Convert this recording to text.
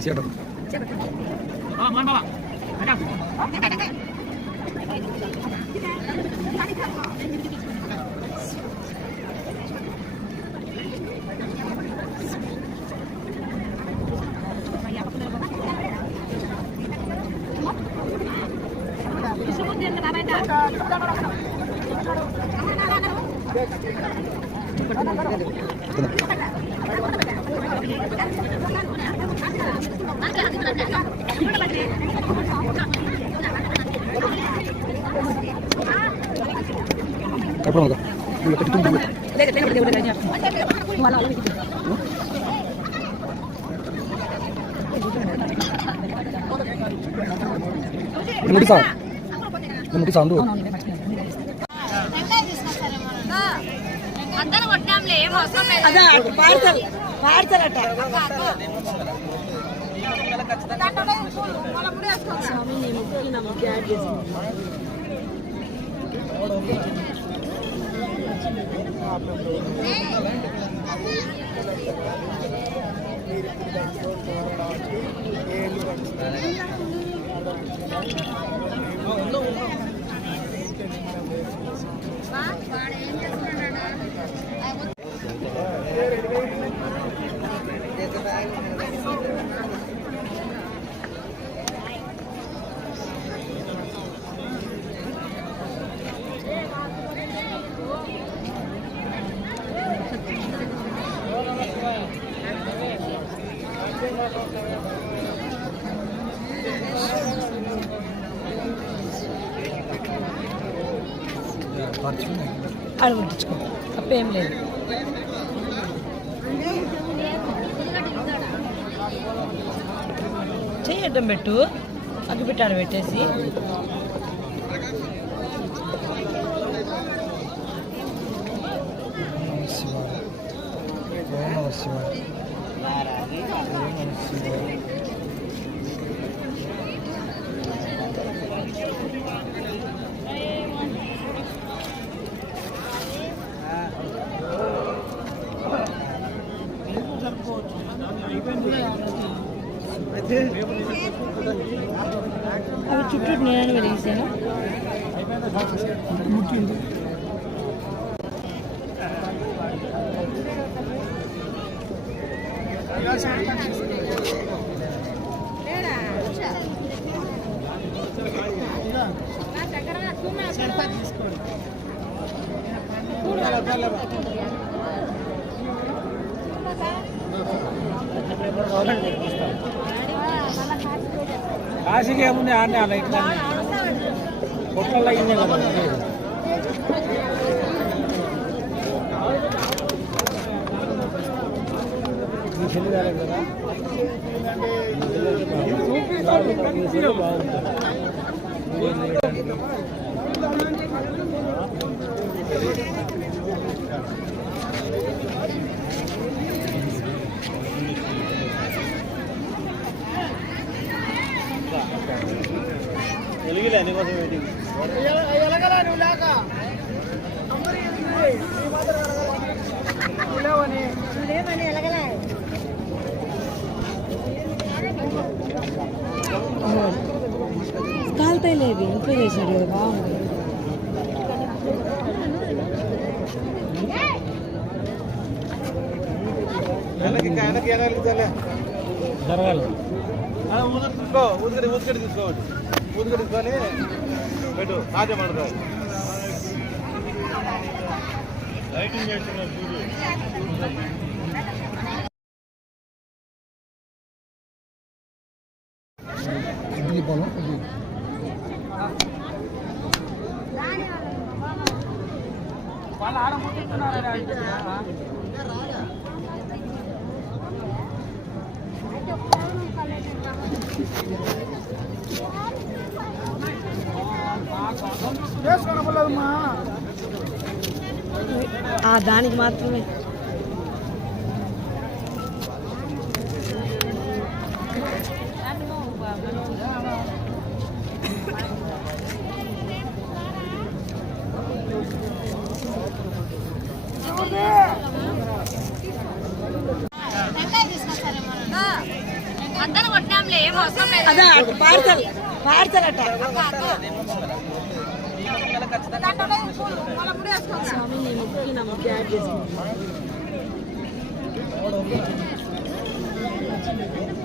Siapa? Oh, mohon bawa. Ada. Apa enggak? Boleh kita tunggu. Nanti sound dulu. అదా parcel parcel అట స్వామి నేను ముక్కి నా ముక్కి add చేసాను అడుగుంచుకో తప్పేం లేదు చేయడం పెట్టు అగ్గి పెట్టాడు పెట్టేసి అవి చుట్టూ నేను వెలిగిస్తాను కాశీకి ఏముంది ఆడనే అలా ఇట్లా పొట్టలు అయిందే కదా మీ చెల్లి కాలేదు కదా ఎలిగిలే నీకోసం వెయిటింగ్ ఎలగలా నువ్వు లేక లేవని ఎలగలా కాలుతాయి లేదు ఇంట్లో చేశాడు కదా బాగుంది జరగాలి ఊదుకడి తీసుకోండి ఊదుకడి తీసుకొని పెట్టు సాధ్యం పడుతుంది లైటింగ్ చేస్తున్నారు ఇడ్లీ పొలం వాళ్ళు ఆడముట్టున్నారు కనపడలేదమ్మా దానికి మాత్రమే అదే పార్సల్ పార్సల్ అట స్వామి నేను ముక్కి నా ముక్కి యాడ్ చేసుకుంటాను మీరు